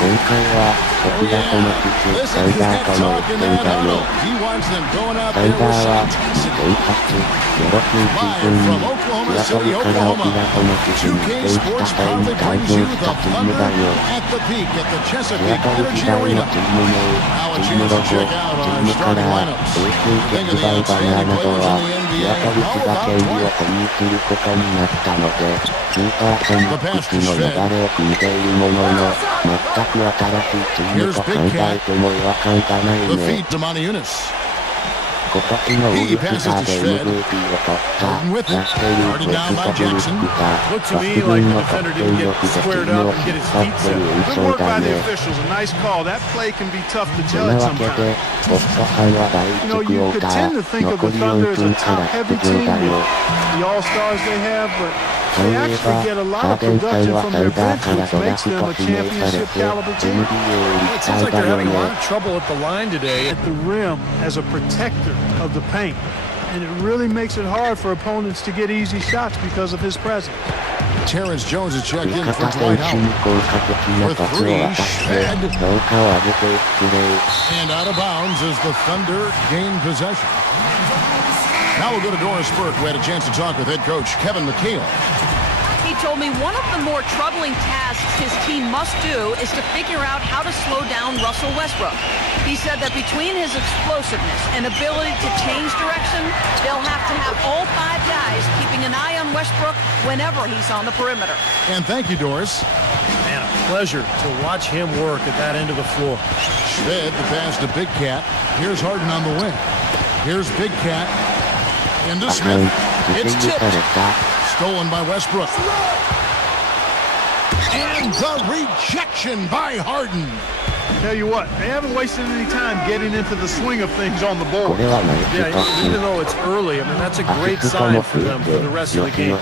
今回は、こちらとのキス、タイガーとの一戦だよ。タイガーは、先発、0-9シーズンに、ニワトリから沖縄とのキスに制した際に誕生したチームだよ。ニワトリ時代のチーム名、チームロゴ、チームカラー、永久決売バナーなどは、ニワトリ氏が権利を保有することになったので、スーパーソニックスの流れを組んでいるものの、全く新しいチームと考えても違和感がないね。今年のウルスターで MVP を取ったラッセル・ウェストブルックが抜群の得点力でチームを引っ張ってる印象だね。そんなわけで、ボストさんは第1クォーター、残り4分から出場だよ。そういえば、ハーデンさんはサイダーからドラフト指名されて、NBA 行きたいだよね。And it really makes it hard for opponents to get easy shots because of his presence. Terrence Jones is checked in for Dwight Howard. For three, Shad. And out of bounds as the Thunder gain possession. Now we'll go to Doris Burke, who had a chance to talk with head coach Kevin McHale. He told me one of the more troubling tasks his team must do is to figure out how to slow down Russell Westbrook. He said that between his explosiveness and ability to change direction, they'll have to have all five guys keeping an eye on Westbrook whenever he's on the perimeter. And thank you, Doris. Man, a pleasure to watch him work at that end of the floor. Shved the pass to Big Cat. Here's Harden on the wing. Here's Big Cat. Into Smith. It's tipped. Stolen by Westbrook. And the rejection by Harden. Tell you what, they haven't wasted any time getting into the swing of things on the board. Yeah, even though it's early, I mean, that's a great sign for them for the rest of the game.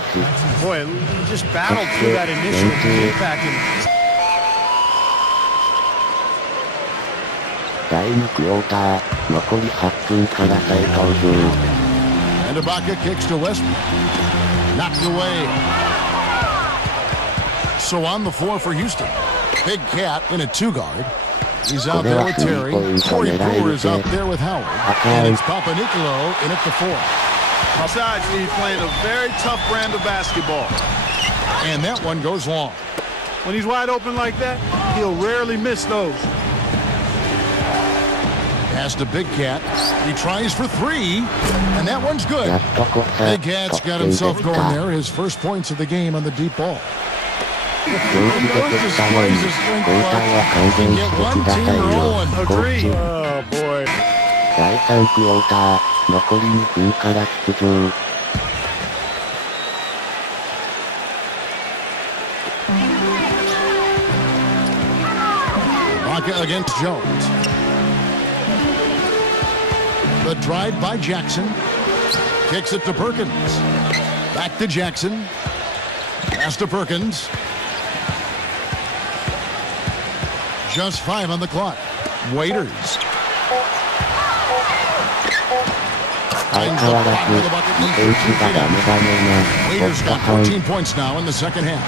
Boy, he just battled through that initial impact. 第2クォーター、残り8分から再登場。And Ibaka kicks to Westbrook. Knocked away. So on the floor for Houston. Big Cat in a two-guard. He's out there with Terry. Corey Brewer is out there with Howard. And it's Papanicolo in at the four. Besides, he's playing a very tough brand of basketball. And that one goes long. When he's wide open like that, he'll rarely miss those. Pass to Big Cat. He tries for three, and that one's good. Big Cat's got himself going there. His first points of the game on the deep ball. Agreed. Oh, boy. 第3クォーター、残り2分から出場。Ibaka against Jones. The drive by Jackson. Kicks it to Perkins. Back to Jackson. Pass to Perkins. Just 5 on the clock. Waiters. Waiters got 14 points now in the second half.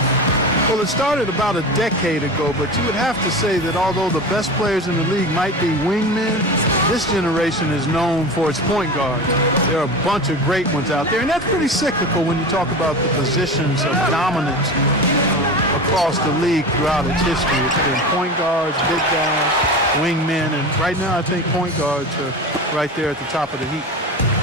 Well, it started about a decade ago, but you would have to say that although the best players in the league might be wingmen, this generation is known for its point guard. There are a bunch of great ones out there, and that's pretty cyclical when you talk about the positions of dominance across the league throughout its history. It's been point guards, big guys, wingmen, and right now I think point guards are right there at the top of the heap.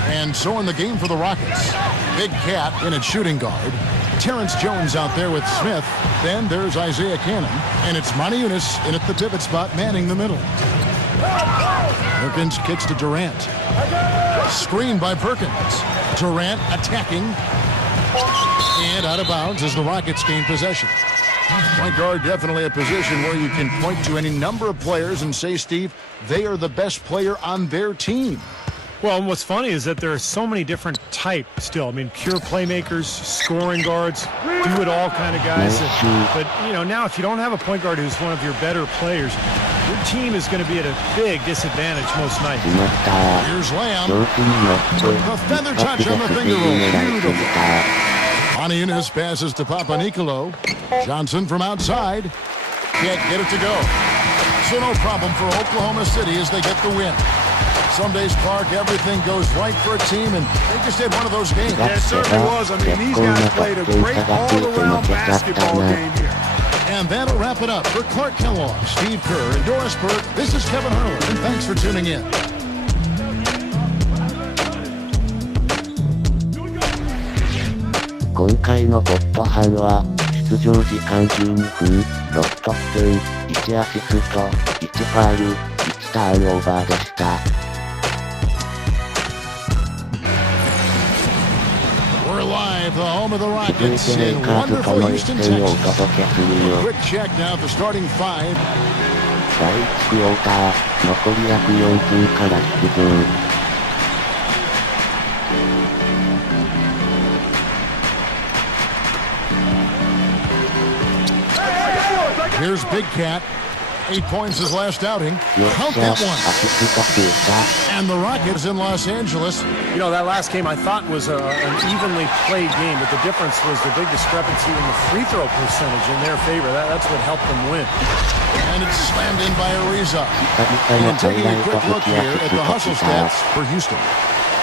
And so in the game for the Rockets, Big Cat in at shooting guard. Terrence Jones out there with Smith. Then there's Isaiah Cannon. And it's Monty Eunice in at the pivot spot, manning the middle. Perkins kicks to Durant. Screen by Perkins. Durant attacking. And out of bounds as the Rockets gain possession. Point guard, definitely a position where you can point to any number of players and say, Steve, they are the best player on their team. Well, and what's funny is that there are so many different types still. I mean, pure playmakers, scoring guards, do-it-all kind of guys. But, you know, now if you don't have a point guard who's one of your better players, your team is going to be at a big disadvantage most nights. Here's Lamb. The feather touch on the finger roll. Beautiful. Monty Eunice passes to Papanicolo. Johnson from outside. Can't get it to go. So no problem for Oklahoma City as they get the win. Some days, Clark, everything goes right for a team, and they just had one of those games. Yeah, it certainly was. I mean, these guys played a great all-around basketball game here. And that'll wrap it up for Clark Kellogg, Steve Kerr, and Doris Burke. This is Kevin Harlan, and thanks for tuning in. 今回のゴッドハンは、出場時間12分、6得点、1アシスト、1ファウル、1ターンオーバーでした。We're live, the home of the 続い Rockets てレイ in カーズと wonderful の一 Houston, 戦をお Texas. 届けするよ。 Quick check now at the starting five. 第1クォーター、残り約4分から出場。Here's Big Cat. 8 points his last outing. よっ Count しゃ、ア that one. シスト増えた。 And the Rockets in Los Angeles. You know, that last game I thought was an evenly played game, but the difference was the big discrepancy in the free throw percentage in their favor. That's what helped them win. And it's slammed in by Ariza. 久々の And ハイ taking ラ a イト quick 吹 look き here アシ at ス the ト hustle した。 stats for Houston.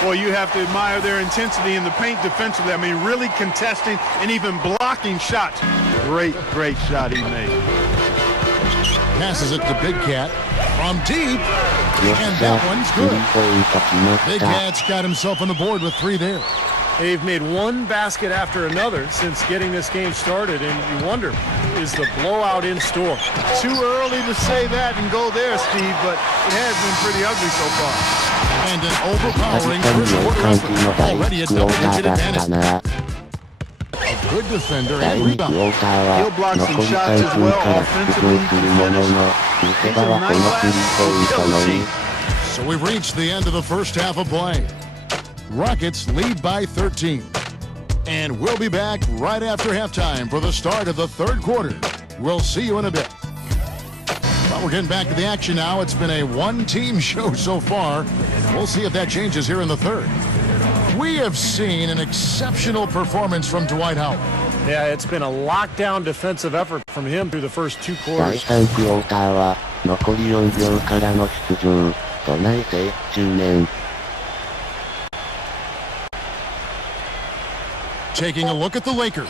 Boy, you have to admire their intensity in the paint defensively. I mean, really contesting and even blocking shots. Great shot he made. Passes it to Big Cat from deep. よっ And しゃ、 that one's スリ good. ーポイント決まっ Big た。 Cat's got himself on the board with 3 there. They've made one basket after another since getting this game started, and you wonder, is the blowout in store? Too early to say that and go there, Steve, but it has been pretty ugly so far. And an 久 overpowering 々に first 良い quarter 感じ effort. の第 Already a 1クォーター double-digit だった advantage. な。 A good defender 第 and 2クォ rebound. ーターは He'll block 残 some り shots 3 as 分 well から出場するものの、見せ場はこのスリーポイントのみ。 So we've reached the end of the first half of play. Rockets lead by 13. And we'll be back right after halftime for the start of the third quarter. We'll see you in a bit. But we're getting back to the action now. It's been a one-team show so far. We'll see if that changes here in the third. We have seen an exceptional performance from Dwight Howard. Yeah, it's been a lockdown defensive effort from him through the first 2第 quarters. 3クォーターは残り4秒からの出場。都内生中年。Taking a look at the Lakers.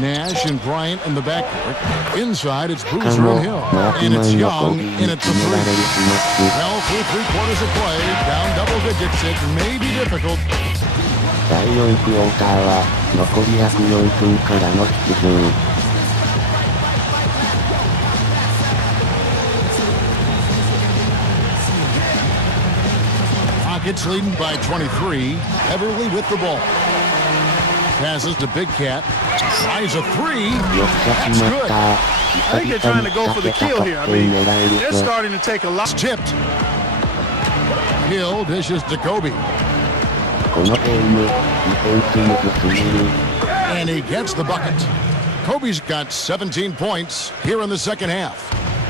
Nash and Bryant in the backcourt. Inside, it's しか Boozer も and Hill. マーク And マ it's ンの攻 Young, 撃 and に it's a 決められ three. るします Well, through 3 quarters of play, down double digits, it may be difficult. 第4クォーターは残り約4分からの出場。 Rockets leading by 23. Everly with the ball. Passes to Big Cat. Tries a 3. よっしゃ決まった。 I think they're 久 trying 々 to go に for the 2桁 kill 得 here. I 点 mean, 狙える they're ぞ。 starting to take a lot. Tipped. Hill dishes to Kobe. このゲーム、ディフェンスむずすぎる。 And he gets the bucket. Kobe's got 17 points here in the second half.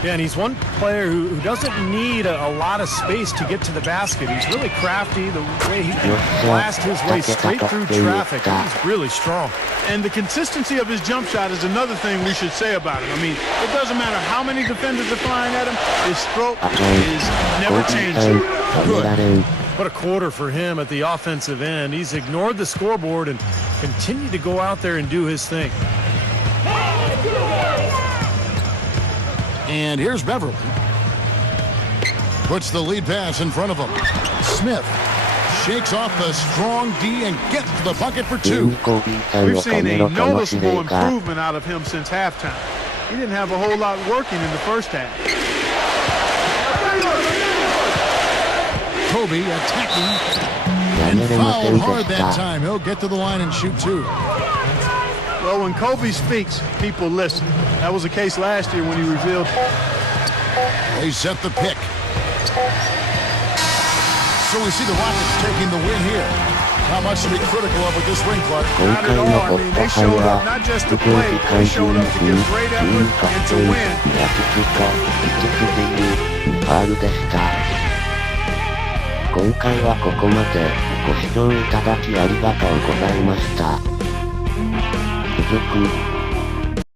Yeah, and he's one player who doesn't need a lot of space to get to the basket. He's really crafty. The way he can blast his way straight through traffic, he's really strong. And the consistency of his jump shot is another thing we should say about him. I mean, it doesn't matter how many defenders are flying at him, his stroke is never コービーさん、 changing. 止められん。 What a quarter for him at the offensive end. He's ignored the scoreboard and continued to go out there and do his thing. And here's Beverly. Puts the lead pass in front of him. Smith shakes off the strong D and gets the bucket for 急 2. にコービーさん We've を止 seen め a ろとの指 noticeable 令が。 improvement out of him since halftime. He didn't have a whole lot working in the first half. Kobe attacking や and めれませ fouled んで hard し that た。 time. He'll get to the line and shoot 2. Well, when Kobe speaks, people listen. That was the case last year when he revealed. They set the pick. So we see the Rockets taking the win here. Not much to be critical of with this ring, Clark. 今 Not 回 at の all. ゴ I ッ mean, ド they ハン showed は up not just 出 to 場 play, 時 they 間 showed 12 up to 分、 give great 12 effort 得 and to 点、 win. 2アシスト、1スティール、2ファウルでした。今回はここまでご視聴いただきありがとうございました。続く